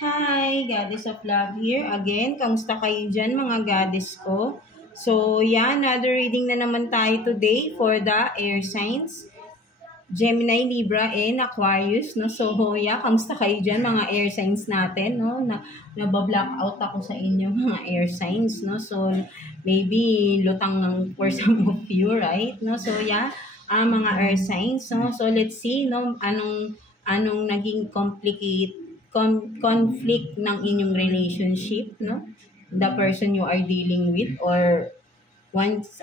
Hi, Goddess of Love here again. Kamusta kayo dyan mga goddess ko? So, yeah, another reading na naman tayo today for the air signs. Gemini, Libra, and Aquarius, no? So, yeah, kamusta kayo dyan mga air signs natin, no? Nabablock out ako sa inyo mga air signs, no? So, maybe lutang ng for some of you, right? No? So, yeah, mga air signs, no? So, let's see, no? Anong naging conflict ng inyong relationship, no? The person you are dealing with, or once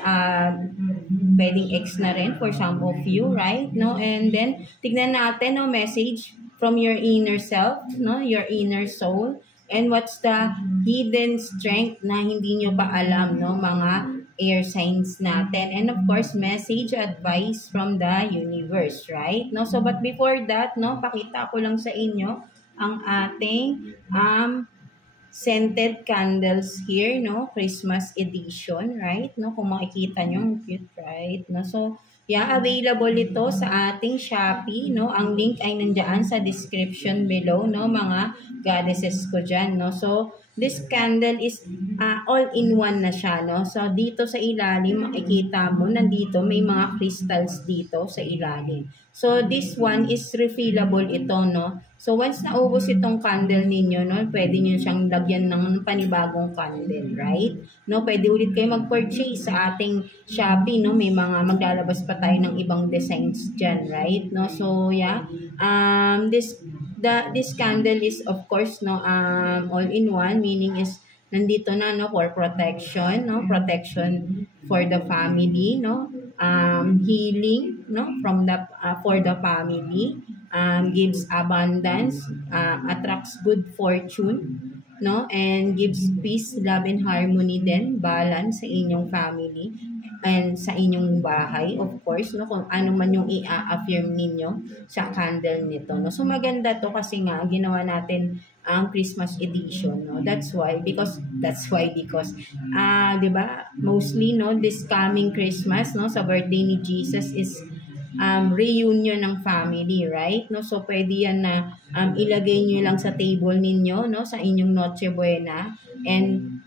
pwedeng ex na rin for some of you, right? No? And then tignan natin, no, message from your inner self, no, your inner soul, and what's the hidden strength na hindi nyo pa alam, no, mga air signs natin. And of course, message advice from the universe, right? No? So but before that, no, pakita ko lang sa inyo ang ating scented candles here, no? Christmas edition, right? No, kung makikita nyo, cute, right? No, so, yeah, available ito sa ating Shopee, no? Ang link ay nandiyan sa description below, no? Mga goddesses ko dyan, no? So, this candle is all-in-one na siya, no? So, dito sa ilalim, makikita mo, nandito, may mga crystals dito sa ilalim. So, this one is refillable ito, no? So, once naubos itong candle ninyo, no, pwede nyo siyang lagyan ng panibagong candle, right? No, pwede ulit kayo mag-purchase sa ating Shopee, no? May mga maglalabas pa tayo ng ibang designs dyan, right? No, so, yeah. This candle is, of course, no, all-in-one, meaning is nandito na, no, for protection, no, protection for the family, no, healing, no, from the for the family, gives abundance, attracts good fortune, no, and gives peace, love, and harmony din, balance sa inyong family and sa inyong bahay, of course, no, kung ano man yung i-affirm ninyo sa candle nito, no. So maganda to kasi nga ginawa natin ang Christmas edition, no. That's why because 'di ba, mostly, no, this coming Christmas, no, sa birthday ni Jesus is reunion ng family, right? No, so pwede yan na ilagay niyo lang sa table ninyo, no, sa inyong Noche Buena, and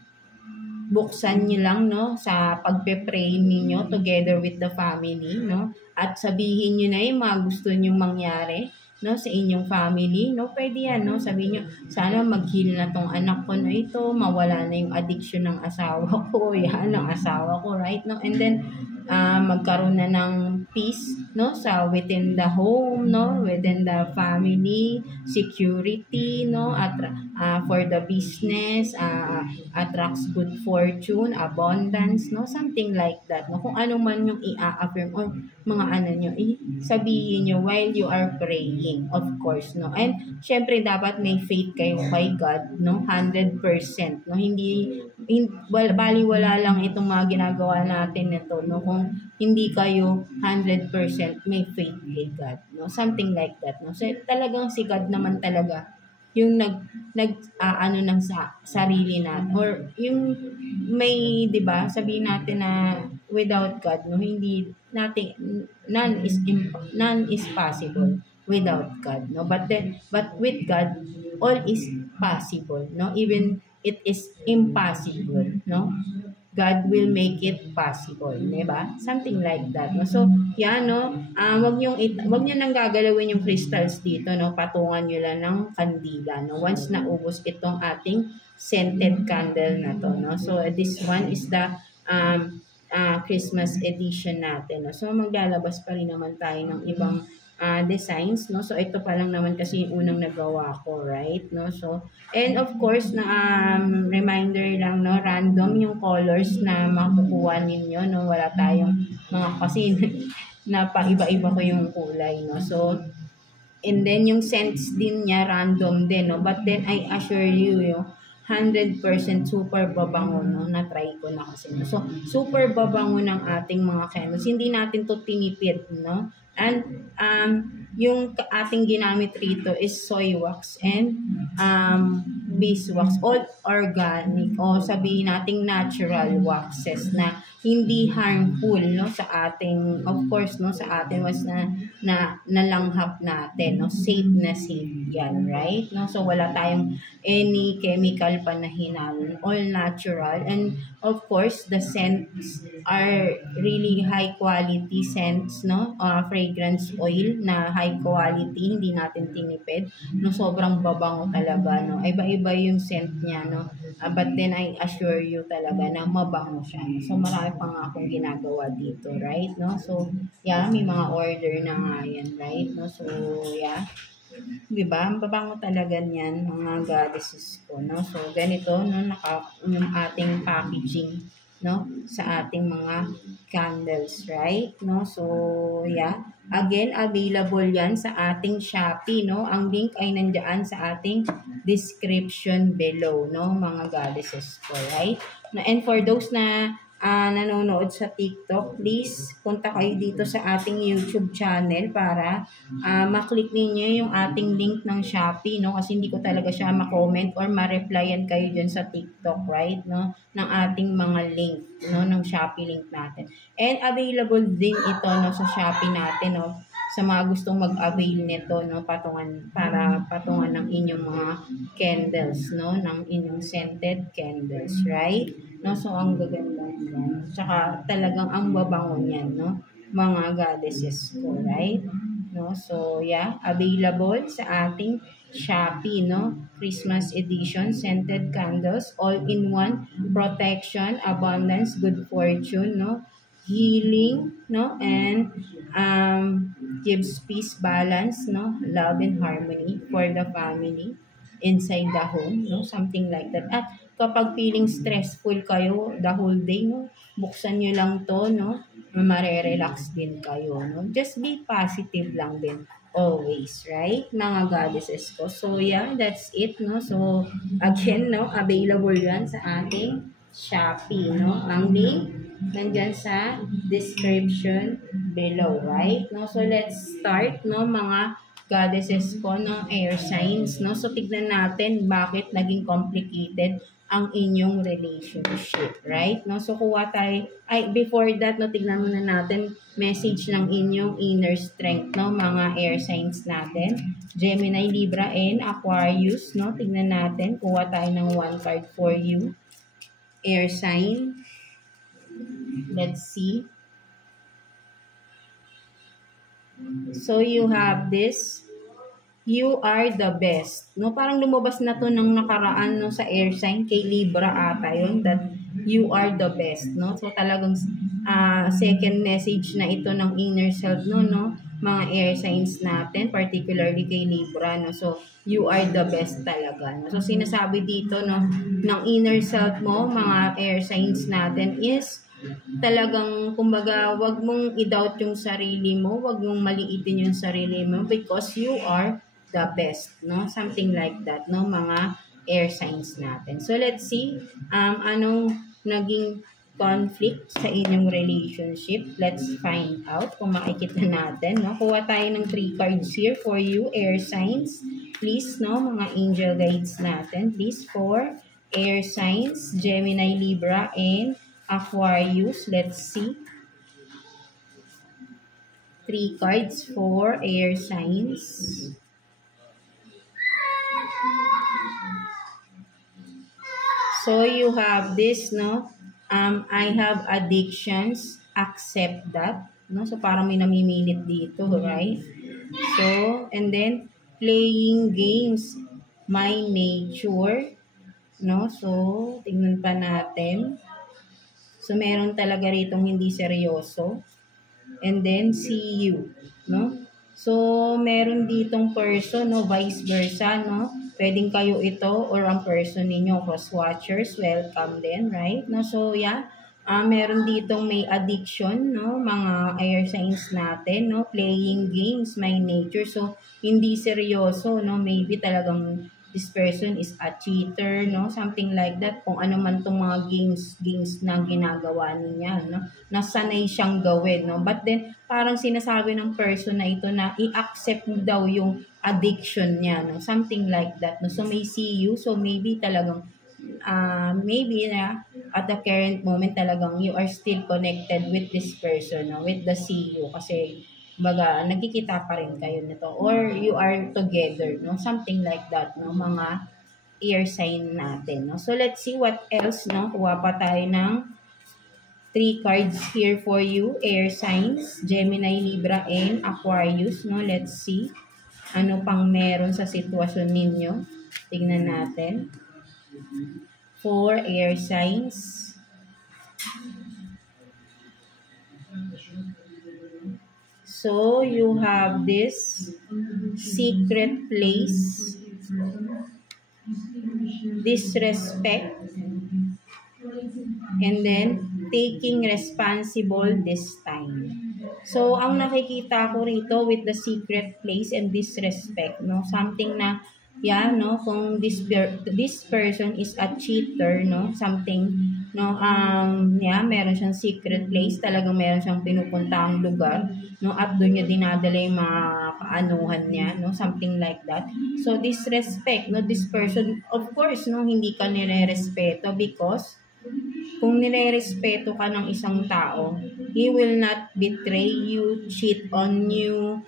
buksan niyo lang, no, sa pagpe-pray ninyo together with the family, no, at sabihin niyo na yung mga gusto niyo mangyari, no, sa inyong family, no, pwede yan, no, sabihin niyo, sana mag-heal na tong anak ko na ito, mawala na yung addiction ng asawa ko, yan, ng asawa ko, right? No, and then magkaroon na ng peace, no, sa within the home, no, within the family, security, no, at for the business, attracts good fortune, abundance, no, something like that, no, kung ano man yung i-affirm or mga ano nyo, sabihin nyo while you are praying, of course, no, and syempre dapat may faith kayo kay God, no, 100%, no, baliwala lang itong mga ginagawa natin nito, no, kung hindi kayo 100% may faith kay God, no, something like that, no. So talagang si God naman talaga yung ano ng sarili natin, or yung may, 'di ba, sabihin natin na without God, no, hindi natin, none is possible without God, no, but with God all is possible, no, even it is impossible, no, God will make it possible, di ba? Something like that, no? So, yan, no? Wag nyo nang gagalawin yung crystals dito, no? Patungan nyo lang ng kandila, no? Once naubos itong ating scented candle na to, no? So, this one is the Christmas edition natin, no? So, maglalabas pa rin naman tayo ng ibang designs, no? So ito pa lang naman kasi yung unang nagawa ko, right? No? So, and of course na reminder lang, no, random yung colors na makukuha ninyo, no? Wala tayong mga kasi na paiba-iba ko yung kulay, no? So, and then yung scents din niya random din, no? But then I assure you, yung 100% super babango, no? Na-try ko na kasi, no? So, super babango ng ating mga candles. Hindi natin to tinipid, no? And yung ating ginamit rito is soy wax and beeswax, all organic o sabihin nating natural waxes na hindi harmful no sa ating, of course no, sa ating was na nalanghap natin no, safe na safe yan, right? No, so wala tayong any chemical pa na hinalo, all natural, and of course the scents are really high quality scents no, fragrance oil na high quality, hindi natin tinipid no, sobrang babango talaga no, iba-iba yung scent niya no. But then I assure you talaga na mabango siya. So marami pa nga akong ginagawa dito, right? No? So yeah, may mga order na nga yan, right? No? So yeah, diba? Ang babango talaga niyan, mga goddesses ko, no? So ganito, no, yung ating packaging, no, sa ating mga candles, right? No? So yeah, again, available yan sa ating Shopee, no? Ang link ay nandiyan sa ating description below, no, mga goddesses ko, right? And for those na nanonood sa TikTok, please punta kayo dito sa ating YouTube channel para maklik ninyo yung ating link ng Shopee, no? Kasi hindi ko talaga siya ma-comment or ma-replyan kayo dyan sa TikTok, right? No? Ng ating mga link, no? Ng Shopee link natin. And available din ito, no, sa Shopee natin, no? Sa mga gustong mag-avail nito, no, para patungan ng inyong mga candles, no, ng inyong scented candles, right? No, so ang gaganda niyan. Tsaka talagang ang babango niyan, no, mga goddesses ko, right? No, so yeah, available sa ating Shopee, no, Christmas edition scented candles, all-in-one protection, abundance, good fortune, no, healing, no, and gives peace, balance, no, love and harmony for the family inside the home, no, something like that. At kapag feeling stressful kayo the whole day, no, buksan nyo lang to, no, marerelax din kayo, no. Just be positive lang din always, right, mga goddesses ko. So yeah, that's it, no. So again, no, available yan sa ating Shopee, no. Ang link nandyan sa description below, right? No, so let's start, no, mga goddesses ko, no, air signs, no. So tignan natin bakit naging complicated ang inyong relationship, right? No, so kuha tayo, before that, no, tignan muna natin message ng inyong inner strength, no, mga air signs natin. Gemini, Libra, and Aquarius, no. Tignan natin, kuha tayo ng one card for you. Air sign. Let's see. So you have this. You are the best. No, parang lumabas na to ng nakaraan, no, sa air sign kay Libra ata yun, that you are the best, no. So talagang second message na ito ng inner self, no, mga air signs natin, particularly kay Libra, no. So you are the best talaga, no. So sinasabi dito, no, ng inner self mo, mga air signs natin, is talagang, kumbaga, wag mong i-doubt yung sarili mo, wag mong maliitin yung sarili mo, because you are the best, no? Something like that, no, mga air signs natin. So let's see anong naging conflict sa inyong relationship. Let's find out kung makikita natin, no. Kuha tayo ng 3 cards here for you, air signs. Please, no, mga angel guides natin, please, for air signs, Gemini, Libra, and Aquarius. Let's see. 3 cards for air signs. So you have this, no? I have addictions. Accept that. No? So parang may namimilit dito, right? So, and then playing games. My nature. No? So, tingnan pa natin. So, meron talaga ritong hindi seryoso. And then, see you, no? So, meron ditong person, no? Vice versa, no? Pwedeng kayo ito or ang person ninyo, cross-watchers, welcome din, right? No? So, yeah. Meron ditong may addiction, no? Mga air signs natin, no? Playing games, my nature. So, hindi seryoso, no? Maybe talagang this person is a cheater, no? Something like that. Kung ano man tong mga games na ginagawa niya, no? Nasanay siyang gawin, no? But then, parang sinasabi ng person na ito na i-accept daw yung addiction niya, no? Something like that, no? So, may see you. So, maybe talagang, maybe na at the current moment talagang you are still connected with this person, no? With the see you. Kasi, baga, nagkikita pa rin kayo nito or you are together, no? Something like that, no? Mga air sign natin, no? So, let's see what else, no? Kuha pa tayo ng 3 cards here for you, air signs, Gemini, Libra, and Aquarius, no? Let's see ano pang meron sa sitwasyon ninyo. Tingnan natin. 4 air signs. So, you have this secret place, disrespect, and then taking responsible this time. So, ang nakikita ko rito with the secret place and disrespect, no? Something na, yan, no? Kung this person is a cheater, no? Something, no? Meron siyang secret place, talagang meron siyang pinupuntahang lugar, no? At doon niya dinadala yung mga kaanuhan niya, no? Something like that. So, disrespect, no? This person, of course, no? Hindi ka nire-respeto because kung nire-respeto ka ng isang tao, he will not betray you, cheat on you,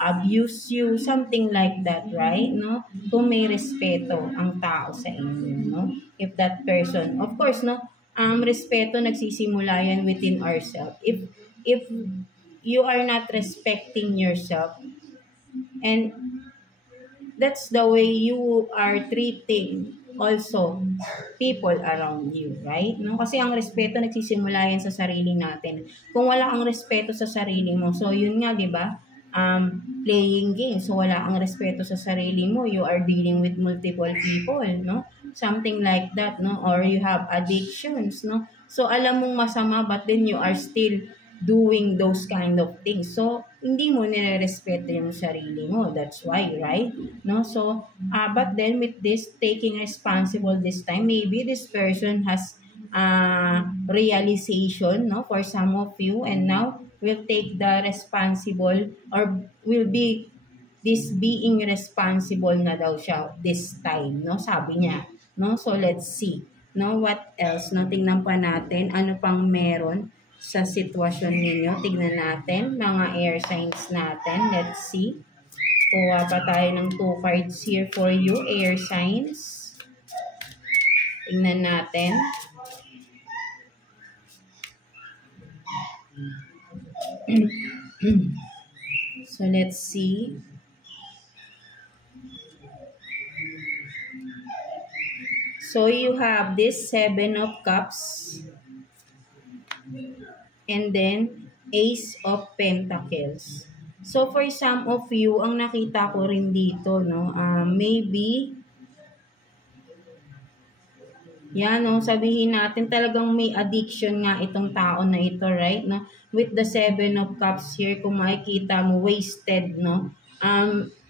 abuse you, something like that, right? No? Kung may respeto ang tao sa inyo, no? If that person, of course, no? Respeto nagsisimula yan within ourselves. If you are not respecting yourself, and that's the way you are treating also people around you, right? No? Kasi ang respeto nagsisimula yan sa sarili natin. Kung wala kang respeto sa sarili mo, so yun nga, di ba? Playing games, so wala kang respeto sa sarili mo, you are dealing with multiple people, no? Something like that, no? Or you have addictions, no? So alam mong masama but then you are still doing those kind of things. So, hindi mo nire-respeto yung sarili mo. That's why, right? No? So, but then with this, taking responsible this time, maybe this person has realization, no, for some of you, and now will take the responsible or will be this being responsible na daw siya this time, no? Sabi niya, no? So, let's see. No, what else? No, tingnan pa natin ano pang meron sa sitwasyon ninyo. Tignan natin mga air signs natin. Let's see. Kuha pa tayo ng 2 cards here for you, air signs. Tignan natin. So, let's see. So, you have this 7 of Cups. And then, Ace of Pentacles. So, for some of you, ang nakita ko rin dito, no, maybe, yan, no, sabihin natin, talagang may addiction nga itong tao na ito, right? No? With the 7 of Cups here, kung makikita mo, wasted, no?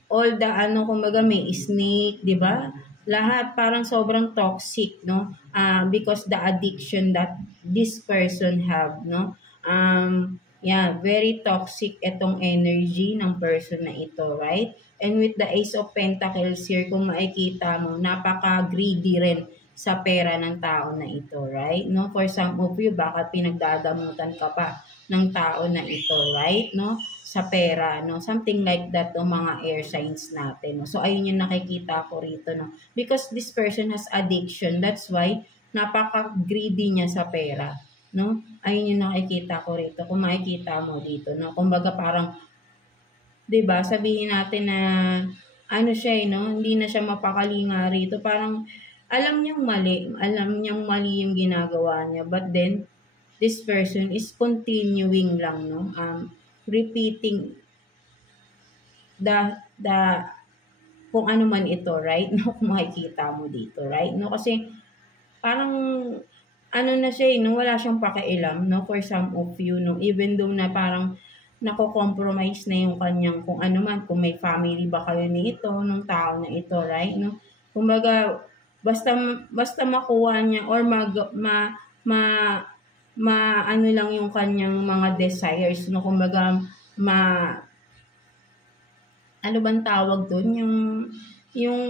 All the, kumbaga may snake, di ba? Lahat parang sobrang toxic, no? Because the addiction that this person have, no? Very toxic itong energy ng person na ito, right? And with the Ace of Pentacles here, kung makikita mo, napaka-greedy rin sa pera ng tao na ito, right? No? For some of you, baka pinagdadamutan ka pa ng tao na ito, right? No? Sa pera, no? Something like that, no? Mga air signs natin, no? So, ayun yung nakikita ko rito, no? Because this person has addiction, that's why napaka-greedy niya sa pera, no? Ayun yung nakikita ko rito. Kung makikita mo dito, no? Kumbaga parang, 'di ba? Sabihin natin na siya, no? Hindi na siya mapakalinga rito. Parang alam niyang mali yung ginagawa niya. But then this person is continuing lang, no? Repeating the kung ano man ito, right? No, kung makikita mo dito, right? No, kasi parang na siya, no, wala siyang pakialam, no, for some of you, no, even though na parang nako-compromise na yung kanyang kung ano man, kung may family ba kayo nito, nung tao na ito, right? No? Kumbaga, basta basta makuha niya or ma ano lang yung kanyang mga desires, no? Kumbaga, ano bang tawag doon? Yung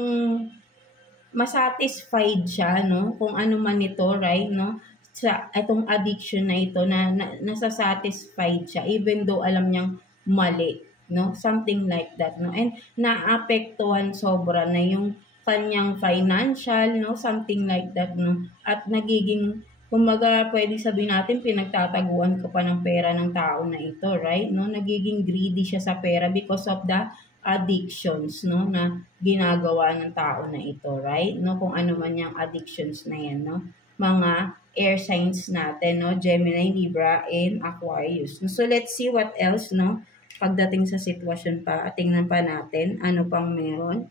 masatisfied siya, no? Kung ano man ito, right, no? Sa itong addiction na ito na nasa-satisfied siya even though alam niyang mali, no? Something like that, no? And naapektuhan sobra na yung kanyang financial, no? Something like that, no? At nagiging, kumbaga, pwede sabihin natin, pinagtataguan ka pa ng pera ng tao na ito, right? No? Nagiging greedy siya sa pera because of the addictions, no, na ginagawa ng tao na ito, right? No, kung ano man yung addictions na yan, no? Mga air signs natin, no? Gemini, Libra, and Aquarius. So, let's see what else, no? Pagdating sa sitwasyon pa, tingnan pa natin ano pang meron.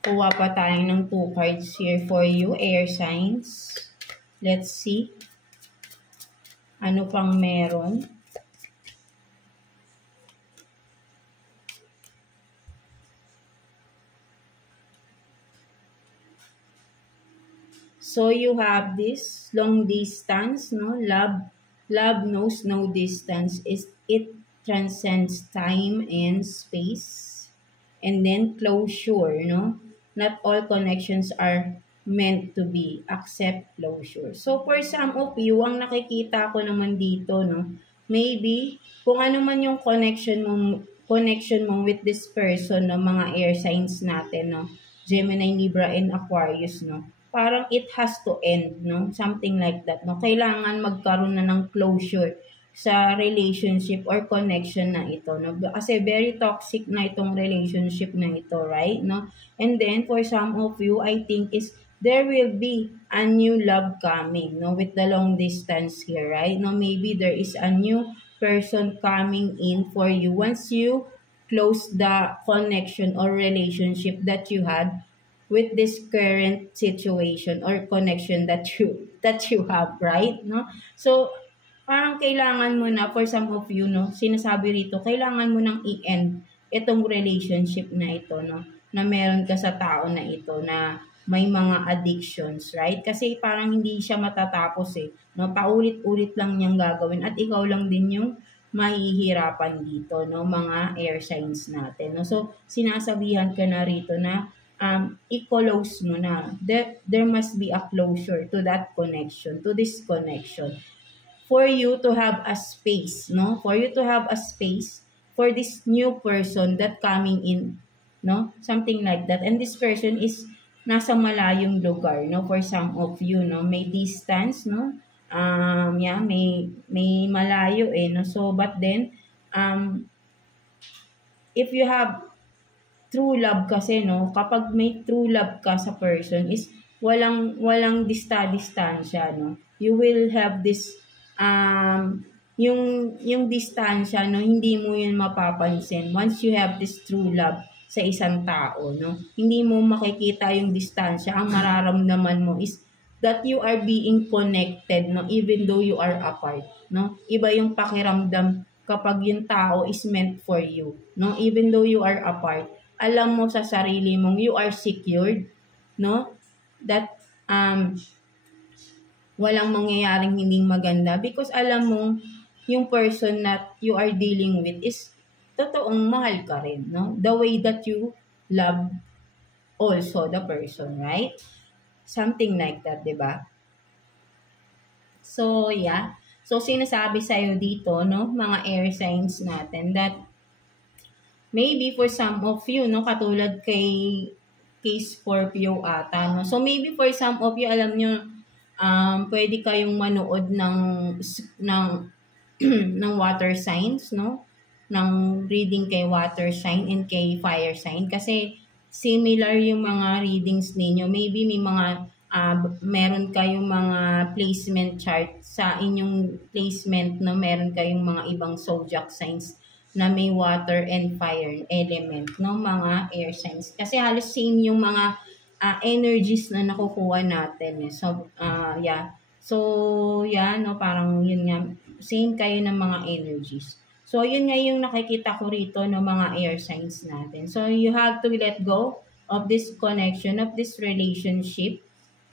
Kuha pa tayo ng 2 cards here for you, air signs. Let's see. Ano pang meron? So you have this long distance, no? Love knows no distance. It transcends time and space. And then closure, no? Not all connections are meant to be, accept closure. So for some of you, ang nakikita ko naman dito, no? Maybe kung ano man yung connection mo with this person, no? Mga air signs natin, no? Gemini, Libra, and Aquarius, no? Parang it has to end, no? Something like that, no? Kailangan magkaroon na ng closure sa relationship or connection na ito, no? Kasi very toxic na itong relationship na ito, right? No? And then, for some of you, I think is there will be a new love coming, no? With the long distance here, right? No? Maybe there is a new person coming in for you once you close the connection or relationship that you had with this current situation or connection that you have, right? No? So, parang kailangan mo na, for some of you, no, sinasabi rito, kailangan mo nang i-end itong relationship na ito, no, na meron ka sa tao na ito na may mga addictions, right? Kasi parang hindi siya matatapos eh, no, paulit-ulit lang niyang gagawin at ikaw lang din yung mahihirapan dito, no, mga air signs natin, no. So, sinasabihan ka na rito na i-close mo na. There must be a closure to that connection, to this connection. For you to have a space, no? For you to have a space for this new person that coming in, no? Something like that. And this person is nasa malayong lugar, no? For some of you, no? May distance, no? Yeah, may malayo eh, no? So, but then, if you have true love kasi, no, kapag may true love ka sa person is walang distansya, no. You will have this yung distansya, no, hindi mo yun mapapansin once you have this true love sa isang tao, no. Hindi mo makikita yung distansya. Ang mararamdaman mo is that you are being connected, no, even though you are apart, no. Iba yung pakiramdam kapag yung tao is meant for you, no, even though you are apart. Alam mo sa sarili mong you are secured, no? That walang mangyayaring hindi maganda because alam mong yung person that you are dealing with is totoong mahal ka rin, no? The way that you love also the person, right? Something like that, di ba? So, yeah. So, sinasabi sa'yo dito, no? Mga air signs natin that maybe for some of you, no, katulad kay Scorpio ata, no. So maybe for some of you, alam nyo, pwede kayong manood ng ng water signs, no, ng reading kay water sign and kay fire sign kasi similar yung mga readings ninyo. Maybe may mga meron kayong mga placement chart sa inyong placement, no, meron kayong mga ibang zodiac signs na may water and fire element, no, mga air signs. Kasi halos same yung mga energies na nakukuha natin. Eh. So, yeah. So, yeah, no, parang yun nga, Same kayo ng mga energies. So, yun nga yung nakikita ko rito ng mga air signs natin. So, you have to let go of this connection, of this relationship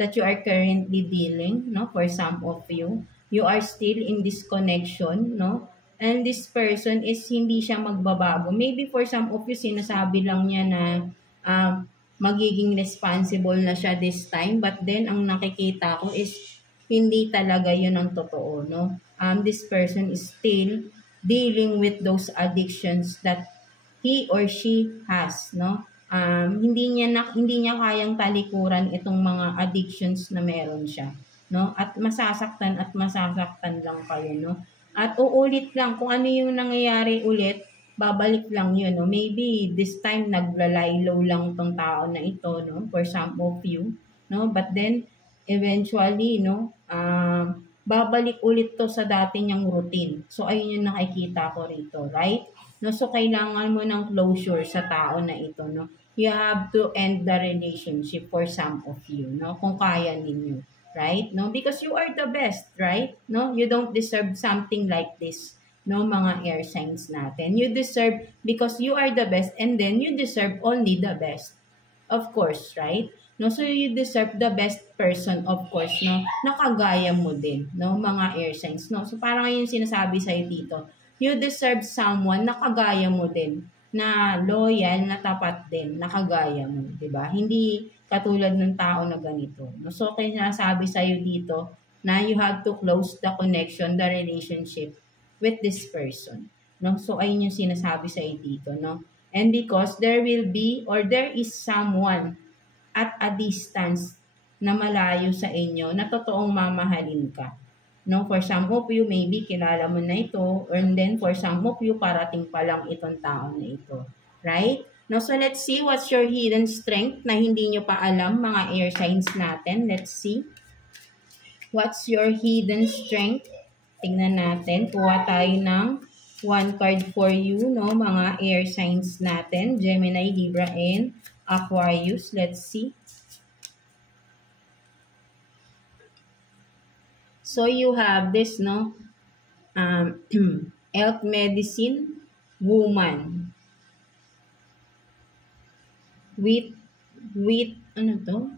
that you are currently dealing, no? For some of you, you are still in this connection, no? And this person is hindi siya magbabago. Maybe for some of you, sinasabi lang niya na magiging responsible na siya this time. But then, ang nakikita ko is hindi talaga yun ang totoo, no? This person is still dealing with those addictions that he or she has, no? Hindi niya kayang talikuran itong mga addictions na meron siya, no? At masasaktan lang kayo, no? At uulit lang kung ano yung nangyayari ulit, babalik lang yun, no? Maybe this time naglalaylo lang tong tao na ito, no? For some of you, no? But then eventually, no? Babalik ulit to sa dati niyang routine. So, ayun yung nakikita ko rito, right? No, so, kailangan mo ng closure sa tao na ito, no? You have to end the relationship for some of you, no? Kung kaya ninyo, right? No, because you are the best, right? No, you don't deserve something like this, no, mga air signs natin. You deserve because you are the best and then you deserve only the best. Of course, right? No, so you deserve the best person, of course, no, nakagaya mo din, no, mga air signs, no. So parang yung sinasabi sa'yo dito, you deserve someone nakagaya mo din, na loyal, na tapat din, nakagaya mo, di ba? Hindi katulad ng tao na ganito. No? So kaya sinasabi sa'yo dito na you have to close the connection, the relationship with this person. No? So ayun yung sinasabi sa'yo dito, no. And because there will be or there is someone at a distance na malayo sa inyo na totoong mamahalin ka. No, for some of you, maybe kilala mo na ito, and then for some of you, parating pa lang itong tao na ito. Right? No, so let's see what's your hidden strength na hindi nyo pa alam, mga air signs natin. Let's see. What's your hidden strength? Tingnan natin. Kuha tayo ng one card for you, no, mga air signs natin. Gemini, Libra, and Aquarius. Let's see. So you have this, no, health medicine woman with ano to,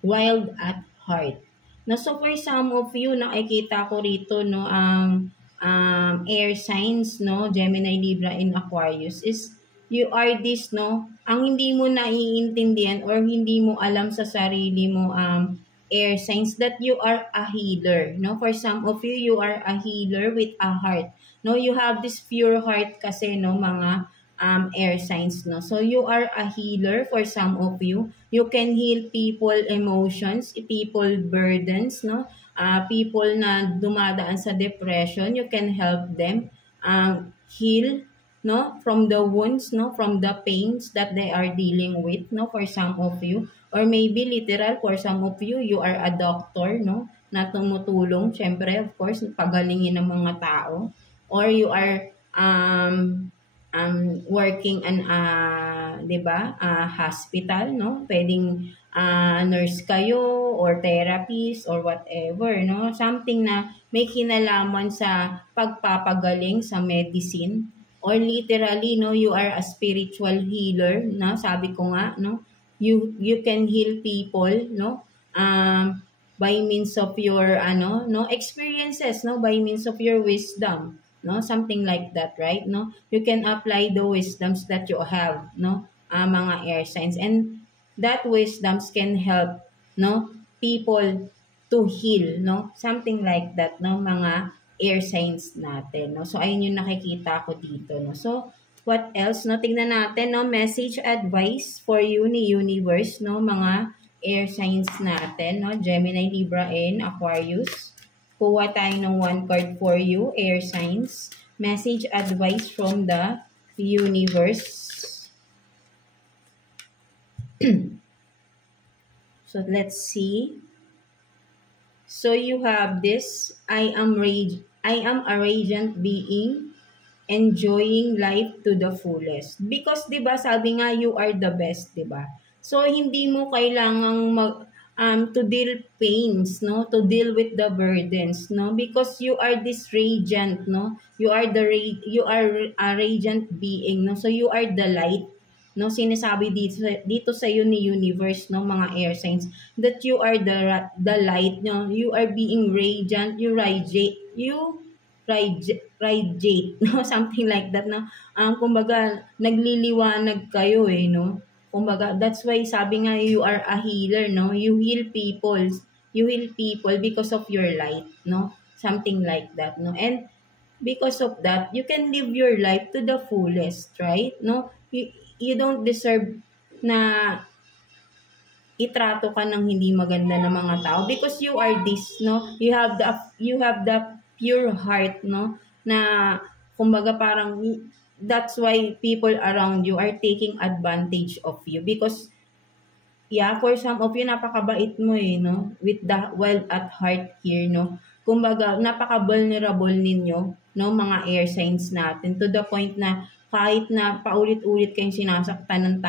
wild at heart. Na so for some of you, nakikita ko rito, no, air signs, no, Gemini, Libra, and Aquarius is you are this, no, ang hindi mo naiintindihan or hindi mo alam sa sarili mo, air signs, that you are a healer, no. For some of you, you are a healer with a heart, no. You have this pure heart kasi, no, mga air signs, no. So you are a healer for some of you. You can heal people emotions, people burdens, no. People na dumadaan sa depression, you can help them heal, no, from the wounds, no, from the pains that they are dealing with, no, for some of you. Or maybe literal, for some of you, you are a doctor, no, na tumutulong, syempre, of course, pagalingin ng mga tao. Or you are working in hospital, no, pwedeng nurse kayo or therapist or whatever, no, something na may kinalaman sa pagpapagaling sa medicine. Or literally, no, you are a spiritual healer, no, sabi ko nga, no, you can heal people, no, by means of your experiences, no, by means of your wisdom, no, something like that, right? No, you can apply the wisdoms that you have, no, mga air signs, and that wisdoms can help, no, people to heal, no, something like that, no, mga air signs natin, no. So ayun yung nakikita ko dito, no. So what else, no, tingnan natin, no, message advice for you ni universe, no, mga air signs natin, no, Gemini, Libra, and Aquarius. Kuha tayo ng one card for you, air signs, message advice from the universe. So let's see. So you have this, I am a radiant being enjoying life to the fullest. Because 'di ba, sabi nga you are the best, 'di ba? So hindi mo kailangang to deal pains, no, to deal with the burdens, no, because you are this radiant, no, you are you are a radiant being, no, so you are the light, no, sinasabi dito sa iyo ni universe, no, mga air signs, that you are the light, no, you are being radiant, radiate, no, something like that, no, kumbaga nagliliwanag kayo, no. Kumbaga, that's why sabi nga you are a healer, no? You heal people. You heal people because of your light, no? Something like that, no? And because of that, you can live your life to the fullest, right? No? You don't deserve na itrato ka ng hindi maganda ng mga tao because you are this, no? You have the pure heart, no? Na kumbaga parang that's why people around you are taking advantage of you because for some of you napakabait mo no, with the wild at heart here, no, kumbaga napaka-vulnerable ninyo, no, mga air signs natin, to the point na kahit na paulit-ulit kayong sinasaktan ng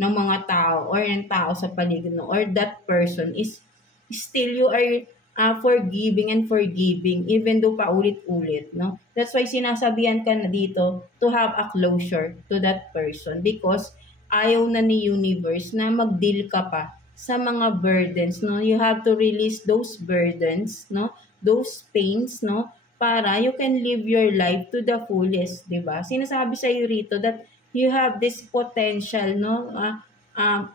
mga tao or ng tao sa paligid, no, or that person is still you are forgiving and forgiving even though paulit-ulit, no? That's why sinasabihan ka na dito to have a closure to that person because ayaw na ni universe na mag-deal ka pa sa mga burdens, no? You have to release those burdens, no? Those pains, no? Para you can live your life to the fullest, di ba? Sinasabi sa iyo rito that you have this potential, no?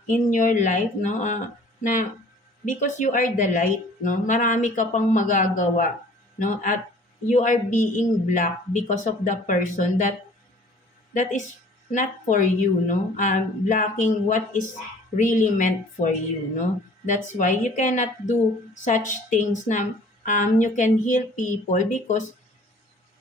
In your life, no? Na because you are the light, no? Marami ka pang magagawa, no? At you are being blocked because of the person that is not for you, no? Blocking what is really meant for you, no? That's why you cannot do such things na you can heal people because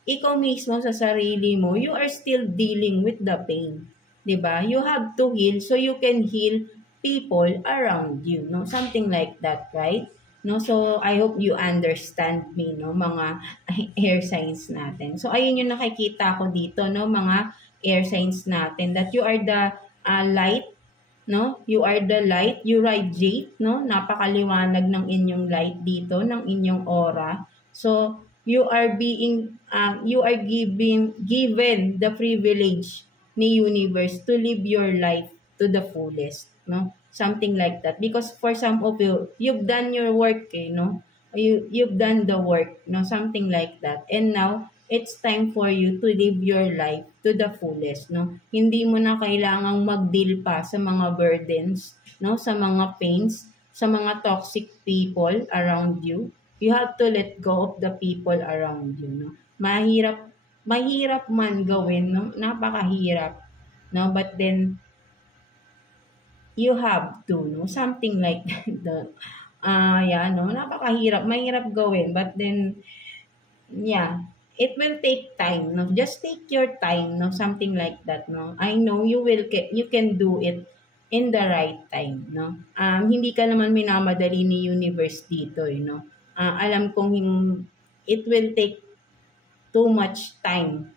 ikaw mismo sa sarili mo, you are still dealing with the pain. 'Di ba? You have to heal so you can heal people around you, no? Something like that, right? No, so I hope you understand me, no, mga air signs natin. So ayun yung nakikita ko dito, no, mga air signs natin, that you are the light, no? You are the light, you radiate, no? Napakaliwanag ng inyong light dito, ng inyong aura. So you are given the privilege ni universe to live your life to the fullest, no? Something like that. Because for some of you, you've done your work, no? You've done the work, no? Something like that. And now, it's time for you to live your life to the fullest, no? Hindi mo na kailangang mag-deal pa sa mga burdens, no? Sa mga pains, sa mga toxic people around you. You have to let go of the people around you, no? Mahirap man gawin, no? Napakahirap, no? But then, you have to, no? Something like that. No? Napakahirap. Mahirap gawin. But then, it will take time, no? Just take your time, no? Something like that, no? I know you can do it in the right time, no? Hindi ka naman minamadali ni universe dito, no? Alam kong it will take too much time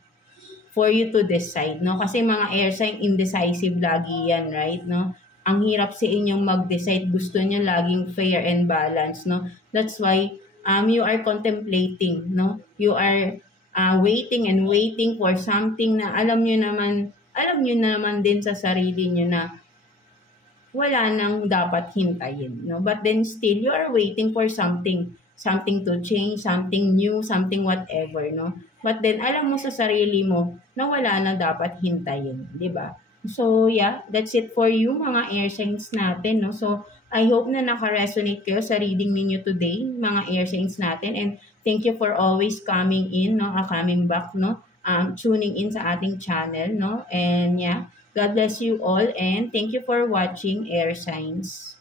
for you to decide, no? Kasi mga air sign, indecisive lagi yan, right, no? Ang hirap sa inyong mag-decide. Gusto niyo laging fair and balance, no? That's why you are contemplating, no? You are waiting and waiting for something na alam niyo naman din sa sarili niyo na wala nang dapat hintayin, no? But then still you are waiting for something to change, something new, something whatever, no? But then alam mo sa sarili mo na wala na dapat hintayin, 'di ba? So, that's it for you, mga air signs natin, no? So, I hope na naka-resonate kayo sa reading ninyo today, mga air signs natin. And thank you for always coming in, no? Coming back, no? Tuning in sa ating channel, no? And God bless you all and thank you for watching Air Signs.